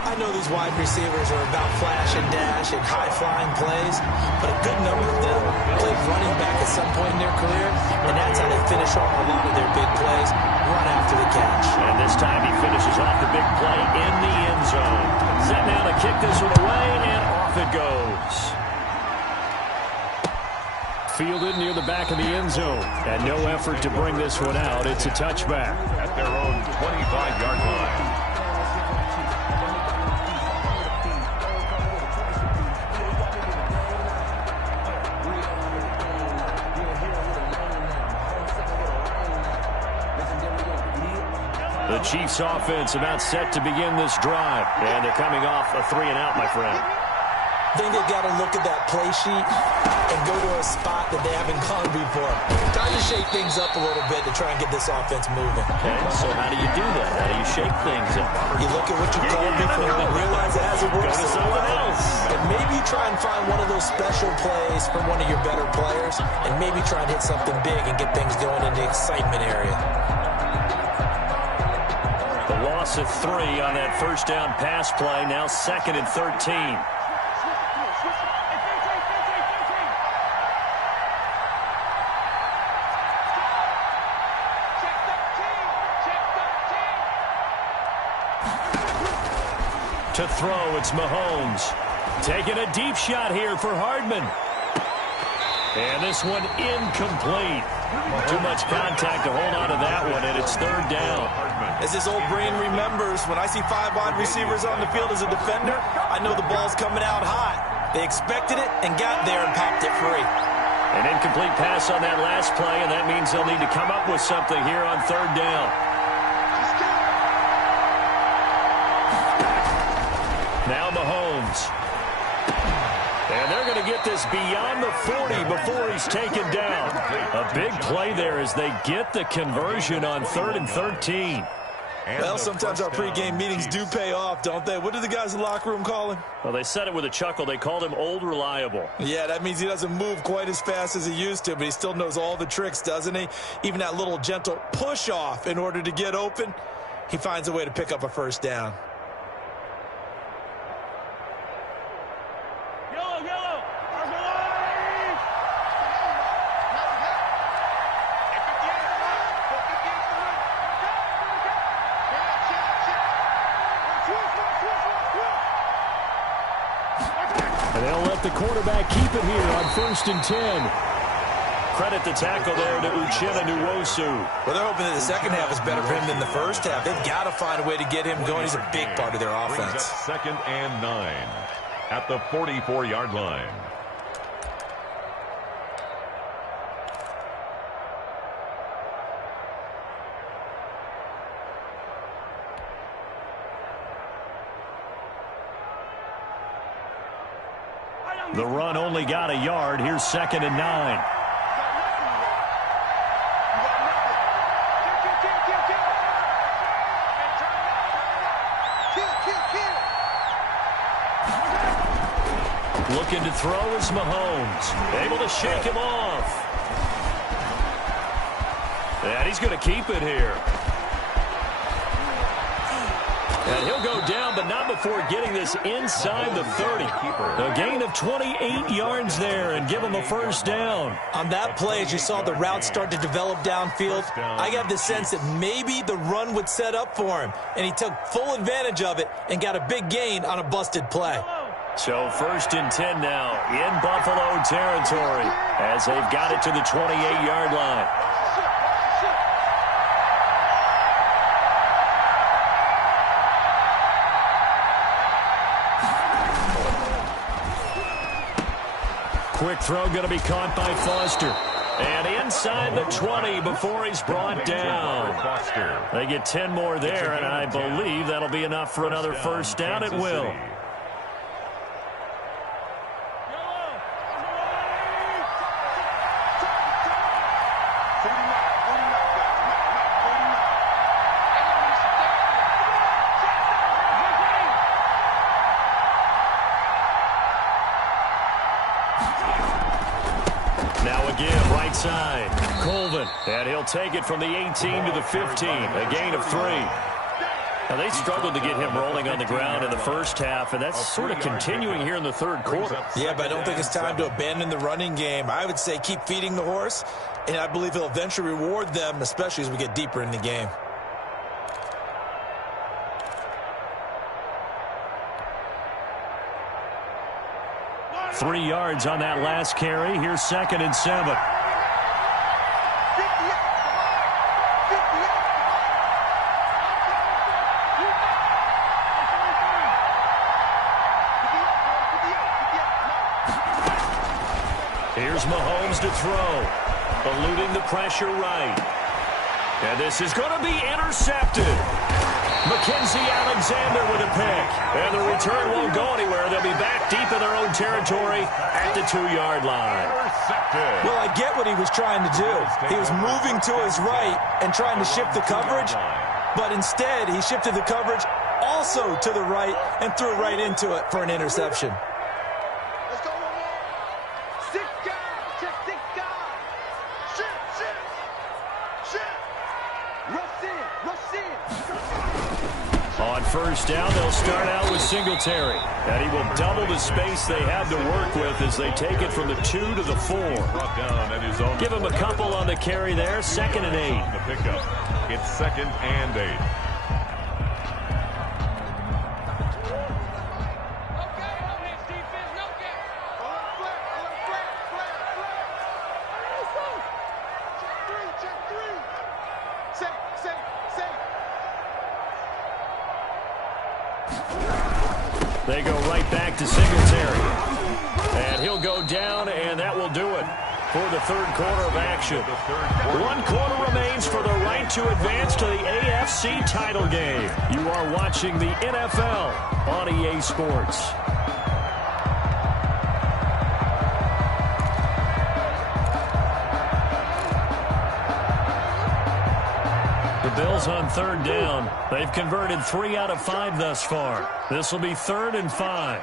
I know these wide receivers are about flash and dash and high-flying plays, but a good number of them played running back at some point in their career, and that's how they finish off a lot of their big plays, run after the catch. And this time he finishes off the big play in the end zone. Set now to kick this one away, and off it goes. Fielded near the back of the end zone, and no effort to bring this one out. It's a touchback. At their own 25-yard line. The Chiefs offense about set to begin this drive. And they're coming off a 3-and-out, my friend. I think they got to look at that play sheet and go to a spot that they haven't gone before. Time to shake things up a little bit to try and get this offense moving. Okay, so how do you do that? How do you shake things up? You look at what you called before and realize it hasn't worked. Go to something else. And maybe try and find one of those special plays from one of your better players, and maybe try and hit something big and get things going in the excitement area. The loss of 3 on that first down pass play, now 2nd and 13. To throw, it's Mahomes. Taking a deep shot here for Hardman. And this one incomplete. Too much contact to hold on to that one, and it's 3rd down. As his old brain remembers, when I see 5 wide receivers on the field as a defender, I know the ball's coming out hot. They expected it and got there and popped it free. An incomplete pass on that last play, and that means they'll need to come up with something here on 3rd down. Now Mahomes. And they're going to get this beyond the 40 before he's taken down. A big play there as they get the conversion on 3rd and 13. Well, sometimes our pregame meetings do pay off, don't they? What do the guys in the locker room call him? Well, they said it with a chuckle. They called him Old Reliable. Yeah, that means he doesn't move quite as fast as he used to, but he still knows all the tricks, doesn't he? Even that little gentle push-off in order to get open, he finds a way to pick up a first down. The quarterback keep it here on 1st and 10. Credit the tackle there to Uchenna Nwosu. Well, they're hoping that the second half is better for him than the first half. They've got to find a way to get him going. He's a big part of their offense. 2nd and 9 at the 44-yard line. The run only got a yard. Here's 2nd and 9. Looking to throw is Mahomes. Able to shake him off. And he's going to keep it here. And he'll go down, but not before getting this inside the 30. A gain of 28 yards there and give him a first down. On that play, as you saw the route start to develop downfield, I got the sense that maybe the run would set up for him. And he took full advantage of it and got a big gain on a busted play. So 1st and 10 now in Buffalo territory as they've got it to the 28-yard line. Quick throw going to be caught by Foster. And inside the 20 before he's brought down. They get 10 more there, and I believe that'll be enough for another first down. It will. Now again, right side. Colvin. And he'll take it from the 18 to the 15. A gain of 3. Now, they struggled to get him rolling on the ground in the first half, and that's sort of continuing here in the 3rd quarter. Yeah, but I don't think it's time to abandon the running game. I would say keep feeding the horse, and I believe he'll eventually reward them, especially as we get deeper in the game. Three yards on that last carry. Here's 2nd and 7. Here's Mahomes to throw. Eluding the pressure right. And this is going to be intercepted. Alexander with a pick. And the return won't go anywhere. They'll be back deep in their own territory at the 2-yard line. Well, I get what he was trying to do. He was moving to his right and trying to shift the coverage, but instead he shifted the coverage also to the right and threw right into it for an interception. Let's go, one more. 6 guys. Check 6 guys. Shift. Rush in. On first down, they'll start out with Singletary. And he will double the space they have to work with as they take it from the 2 to the 4. Give him a couple on the carry there. 2nd and 8. The pickup. It's 2nd and 8. They go right back to Singletary. And he'll go down, and that will do it for the 3rd quarter of action. 1 quarter remains for the right to advance to the AFC title game. You are watching the NFL on EA Sports. Bills on 3rd down. They've converted 3 out of 5 thus far. This will be 3rd and 5.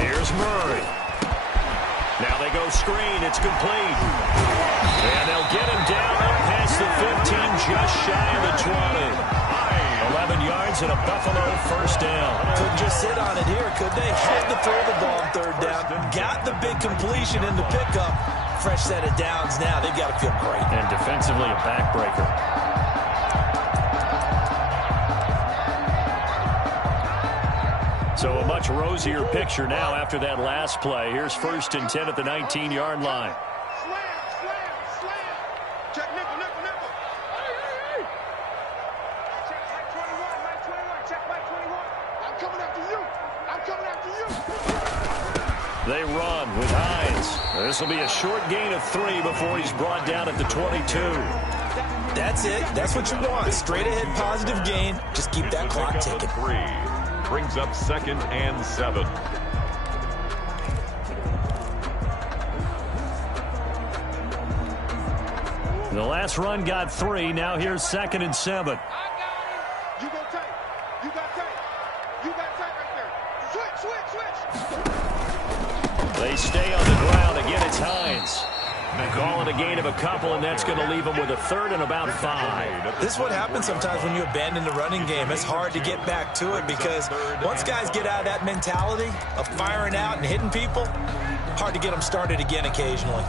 Here's Murray. Now they go screen. It's complete. And they'll get him down up past the 15, just shy of the 20. 11 yards and a Buffalo 1st down. Couldn't just sit on it here, could they? Had to throw the ball on 3rd down. Got the big completion in the pickup. Fresh set of downs now. They've got to feel great. And defensively a backbreaker. So a much rosier picture now after that last play. Here's 1st and 10 at the 19-yard line. Slam. Check nickel. Check Mike 21. Check Mike 21. I'm coming after you. They run with Hines. This will be a short gain of 3 before he's brought down at the 22. That's it. That's what you want. Straight ahead positive gain. Just keep that clock ticking. 3 brings up 2nd and 7. The last run got 3. Now here's 2nd and 7. You got tight right there. Switch. They stay on the ground. Again, it's Hines. Calling a gain of a couple, and that's going to leave them with a 3rd and about 5. This is what happens sometimes when you abandon the running game. It's hard to get back to it because once guys get out of that mentality of firing out and hitting people, hard to get them started again occasionally.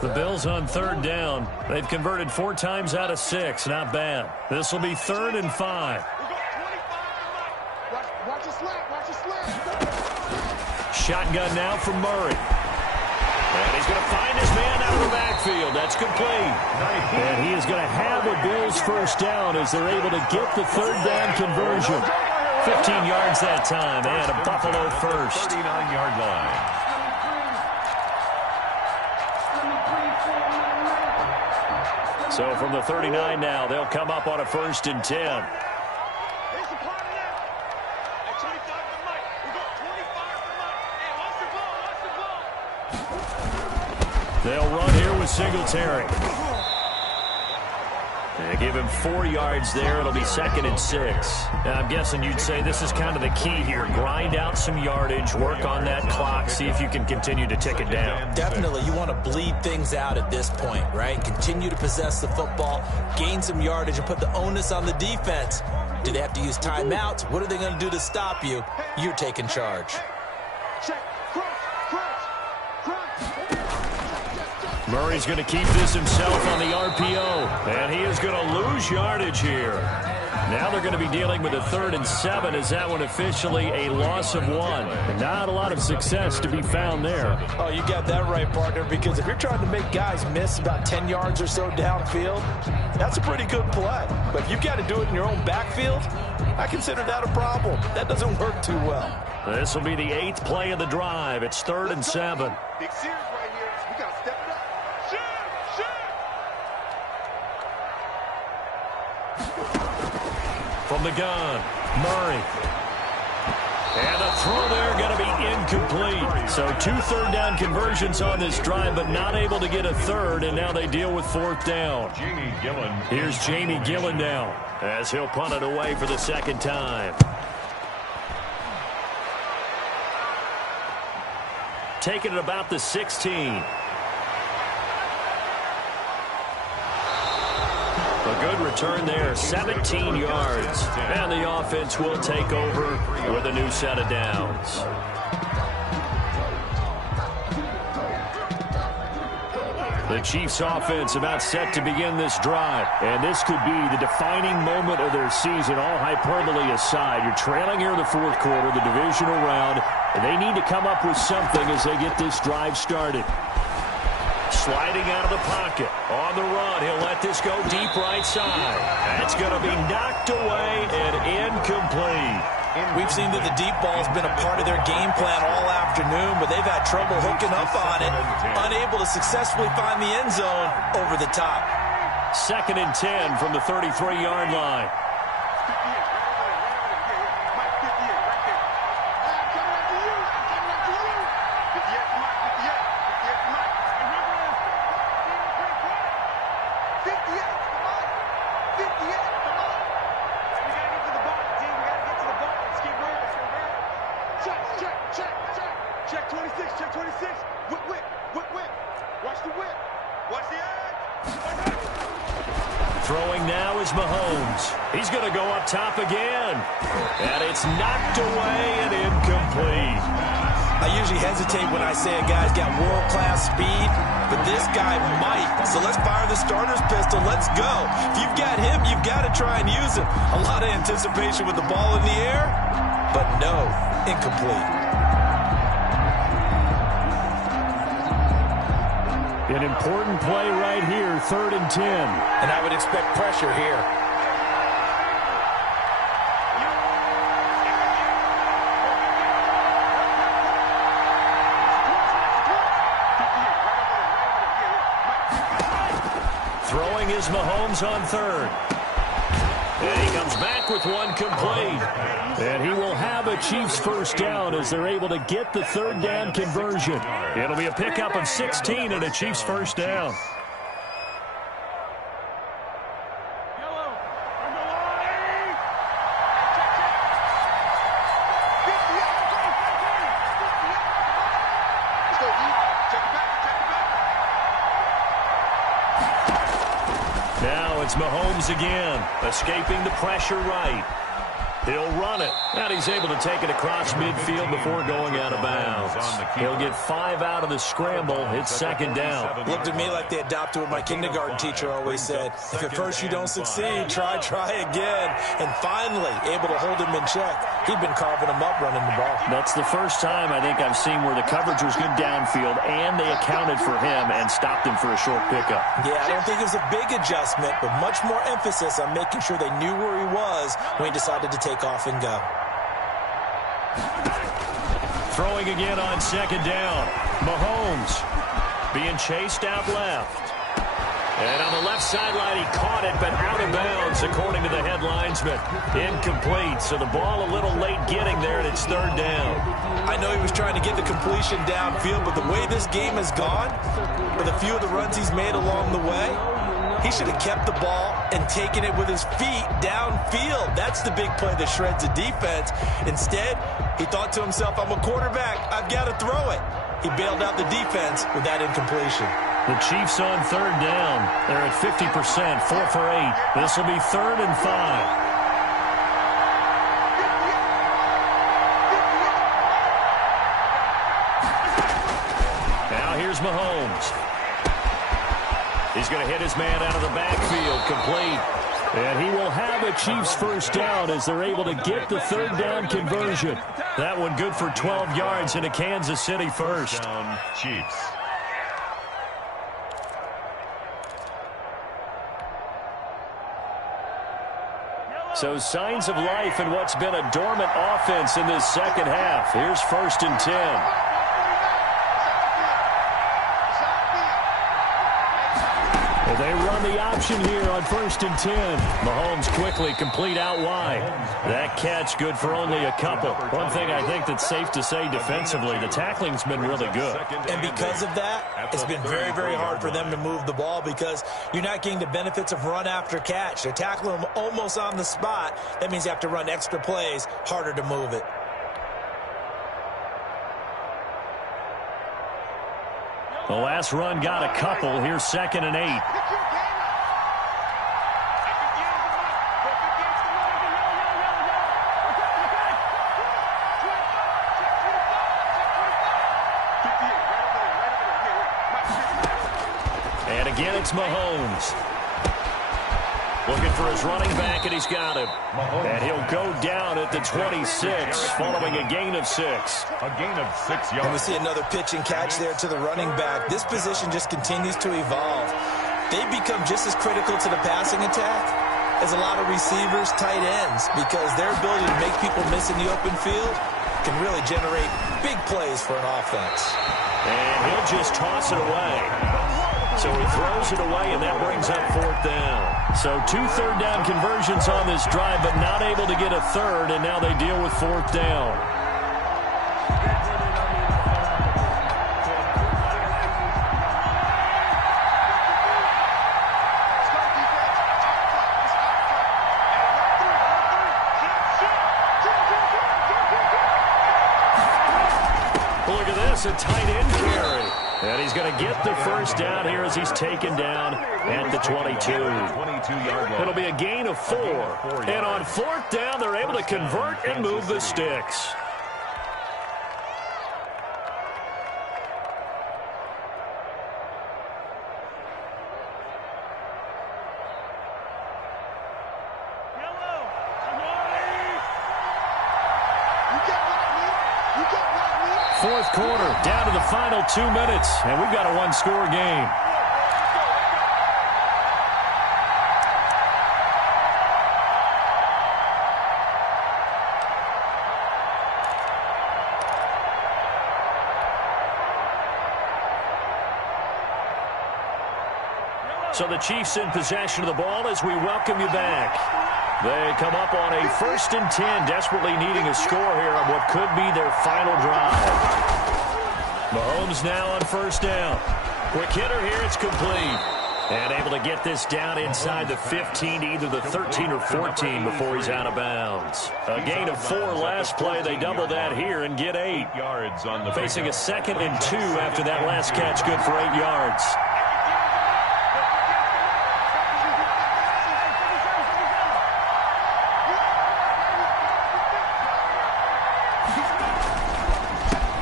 The Bills on 3rd down. They've converted 4 times out of 6. Not bad. This will be 3rd and 5. Watch your slant. Shotgun now from Murray. And he's going to find his man out of the backfield. That's complete. And he is going to have a Bills 1st down as they're able to get the 3rd down conversion. 15 yards that time and a Buffalo 1st. 39-yard line. So from the 39 now, they'll come up on a 1st and 10. They'll run here with Singletary. They give him 4 yards there. It'll be 2nd and 6. Now, I'm guessing you'd say this is kind of the key here. Grind out some yardage, work on that clock, see if you can continue to tick it down. Definitely. You want to bleed things out at this point, right? Continue to possess the football, gain some yardage, and put the onus on the defense. Do they have to use timeouts? What are they going to do to stop you? You're taking charge. Murray's going to keep this himself on the RPO, and he is going to lose yardage here. Now they're going to be dealing with a 3rd and 7. Is that one officially a loss of 1? And not a lot of success to be found there. Oh, you got that right, partner, because if you're trying to make guys miss about 10 yards or so downfield, that's a pretty good play. But if you've got to do it in your own backfield, I consider that a problem. That doesn't work too well. This will be the 8th play of the drive. It's 3rd and 7. Big series right here. We got to step it up. From the gun, Murray. And the throw there going to be incomplete. So 2 third down conversions on this drive, but not able to get a 3rd, and now they deal with 4th down. Jamie Gillen. Here's Jamie Gillen now as he'll punt it away for the 2nd time. Taking it about the 16. A good return there, 17 yards. And the offense will take over with a new set of downs. The Chiefs offense about set to begin this drive. And this could be the defining moment of their season, all hyperbole aside. You're trailing here in the 4th quarter, the divisional round, and they need to come up with something as they get this drive started. Sliding out of the pocket. On the run, he'll let this go deep right side. That's going to be knocked away and incomplete. We've seen that the deep ball has been a part of their game plan all afternoon, but they've had trouble hooking up on it, unable to successfully find the end zone over the top. 2nd and 10 from the 33-yard line. Check 26, check 26. Whip, whip, whip, whip. Watch the whip. Watch the edge. Throwing now is Mahomes. He's going to go up top again. And it's knocked away and incomplete. I usually hesitate when I say a guy's got world-class speed, but this guy might. So let's fire the starter's pistol. Let's go. If you've got him, you've got to try and use him. A lot of anticipation with the ball in the air, but no, incomplete. An important play right here, 3rd and 10. And I would expect pressure here. Throwing is Mahomes on 3rd. And he comes back with one complete. And he will have a Chiefs 1st down as they're able to get the 3rd down conversion. It'll be a pickup of 16 and a Chiefs 1st down. Now it's Mahomes again, escaping the pressure right. He'll run it, and he's able to take it across midfield before going out of bounds. He'll get 5 out of the scramble. It's 2nd down. Looked at me like they adopted what my kindergarten teacher always said. If at first you don't succeed, try again. And finally, able to hold him in check. He'd been carving him up running the ball. That's the first time I think I've seen where the coverage was good downfield, and they accounted for him and stopped him for a short pickup. Yeah, I don't think it was a big adjustment, but much more emphasis on making sure they knew where he was when he decided to take off and go. Throwing again on 2nd down. Mahomes being chased out left. And on the left sideline, he caught it, but out of bounds, according to the head linesman. Incomplete, so the ball a little late getting there, and it's 3rd down. I know he was trying to get the completion downfield, but the way this game has gone, with a few of the runs he's made along the way, he should have kept the ball and taken it with his feet downfield. That's the big play that shreds the defense. Instead, he thought to himself, I'm a quarterback, I've got to throw it. He bailed out the defense with that incompletion. The Chiefs on 3rd down. They're at 50%, 4 for 8. This will be 3rd and 5. Now here's Mahomes. He's going to hit his man out of the backfield, complete. And he will have a Chiefs first down as they're able to get the third down conversion. That one good for 12 yards and a Kansas City first. Down, Chiefs. So signs of life in what's been a dormant offense in this second half. Here's 1st and 10. They run the option here on 1st and 10. Mahomes quickly complete out wide. That catch good for only a couple. One thing I think that's safe to say defensively, the tackling's been really good. And because of that, it's been very, very hard for them to move the ball because you're not getting the benefits of run after catch. They're tackling them almost on the spot. That means you have to run extra plays, harder to move it. The last run got a couple. Here's 2nd and 8. And again, it's Mahomes. Looking for his running back, and he's got him. And he'll go down at the 26, following a gain of 6. A gain of 6 yards. And we see another pitch and catch there to the running back. This position just continues to evolve. They've become just as critical to the passing attack as a lot of receivers, tight ends, because their ability to make people miss in the open field can really generate big plays for an offense. And he'll just toss it away. So he throws it away, and that brings up 4th down. So 2 third down conversions on this drive, but not able to get a third, and now they deal with 4th down. Look at this, a tight end carry. And he's going to get the first down here as he's taken down at the 22. 22-yard line. It'll be a gain of 4. And on 4th down, they're able to convert and move the sticks. Fourth quarter, down to the final 2 minutes, and we've got a one-score game. So the Chiefs in possession of the ball as we welcome you back. They come up on a 1st and 10, desperately needing a score here on what could be their final drive. Mahomes now on 1st down. Quick hitter here, it's complete. And able to get this down inside the 15 to either the 13 or 14 before he's out of bounds. A gain of 4 last play. They double that here and get 8 yards on the facing a 2nd and 2 after that last catch, good for 8 yards.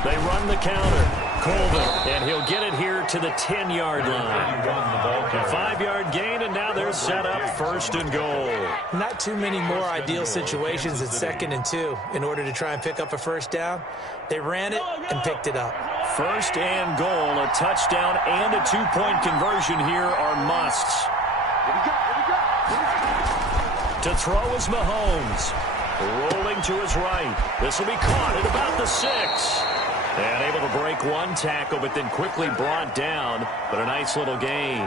They run the counter. Colvin, and he'll get it here to the 10-yard line. A 5-yard gain, and now they're set up 1st and goal. Not too many more ideal situations at 2nd and 2 in order to try and pick up a first down. They ran it and picked it up. 1st and goal, a touchdown and a 2-point conversion here are musts. To throw is Mahomes. Rolling to his right. This will be caught at about the 6. And able to break one tackle, but then quickly brought down. But a nice little gain.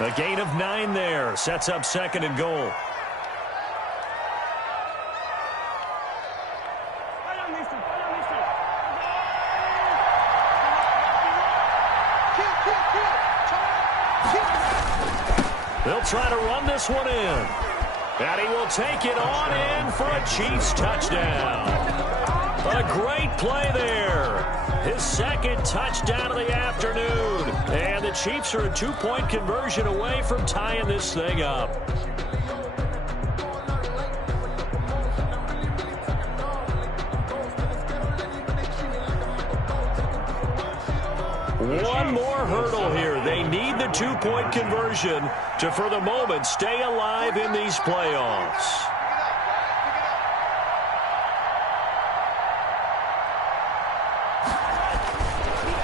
A gain of 9 there. Sets up 2nd and goal. They'll try to run this one in. And he will take it on in for a Chiefs touchdown. A great play there. His 2nd touchdown of the afternoon. And the Chiefs are a 2-point conversion away from tying this thing up. One more hurdle here. They need the two-point conversion to, for the moment, stay alive in these playoffs.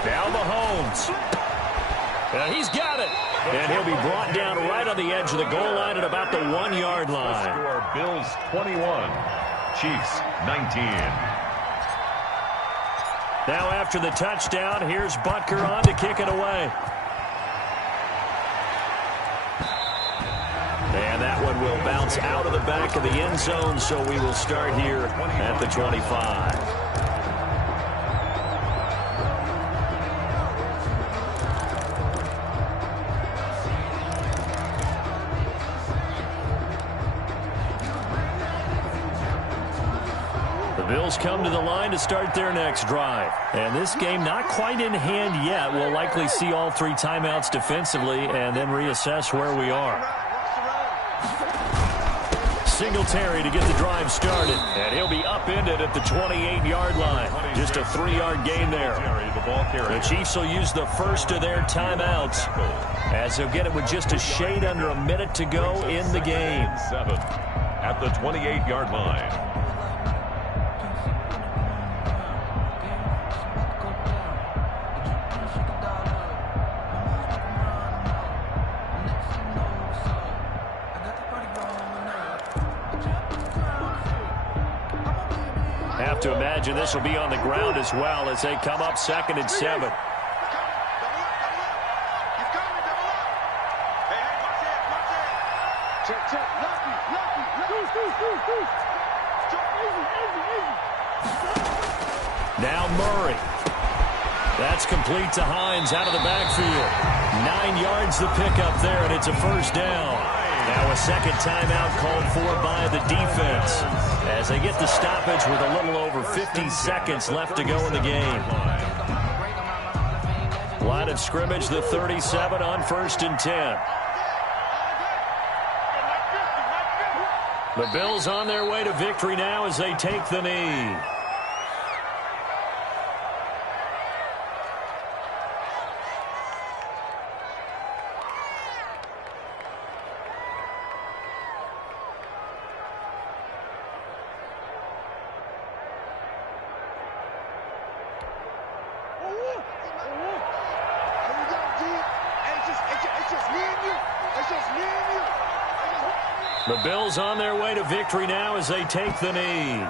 Now Mahomes. He's got it. And he'll be brought down right on the edge of the goal line at about the 1-yard line. Score Bills 21, Chiefs 19. Now after the touchdown, here's Butker on to kick it away. And that one will bounce out of the back of the end zone, so we will start here at the 25. Bills come to the line to start their next drive. And this game not quite in hand yet. We'll likely see all three timeouts defensively and then reassess where we are. Singletary to get the drive started. And he'll be upended at the 28-yard line. Just a 3-yard gain there. The Chiefs will use the first of their timeouts as they'll get it with just a shade under a minute to go in the game. 7 at the 28-yard line. Have to imagine this will be on the ground as well as they come up 2nd and 7. Now Murray. That's complete to Hines out of the backfield. 9 yards the pickup there, and it's a first down. Now a second timeout called for by the defense as they get the stoppage with a little over 50 seconds left to go in the game. Line of scrimmage, the 37 on 1st and 10. The Bills on their way to victory now as they take the knee. The Bills on their way to victory now as they take the knee.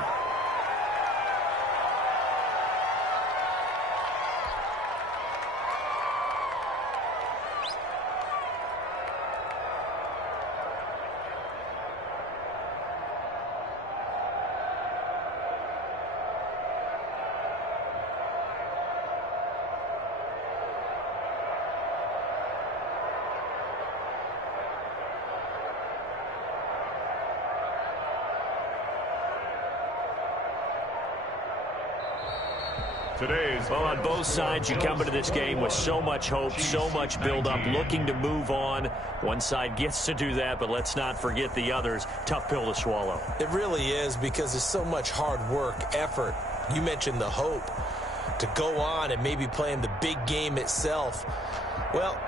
Well, on both sides, you come into this game with so much hope, so much build-up, looking to move on. One side gets to do that, but let's not forget the others. Tough pill to swallow. It really is because there's so much hard work, effort. You mentioned the hope to go on and maybe play in the big game itself. Well,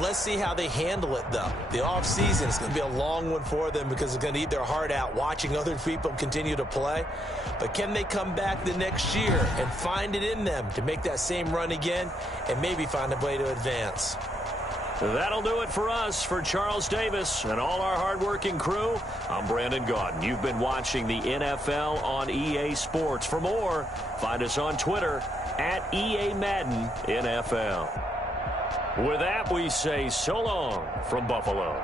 let's see how they handle it, though. The offseason is going to be a long one for them because it's going to eat their heart out watching other people continue to play. But can they come back the next year and find it in them to make that same run again and maybe find a way to advance? That'll do it for us. For Charles Davis and all our hardworking crew, I'm Brandon Gaudin. You've been watching the NFL on EA Sports. For more, find us on Twitter at EA Madden NFL. With that, we say so long from Buffalo.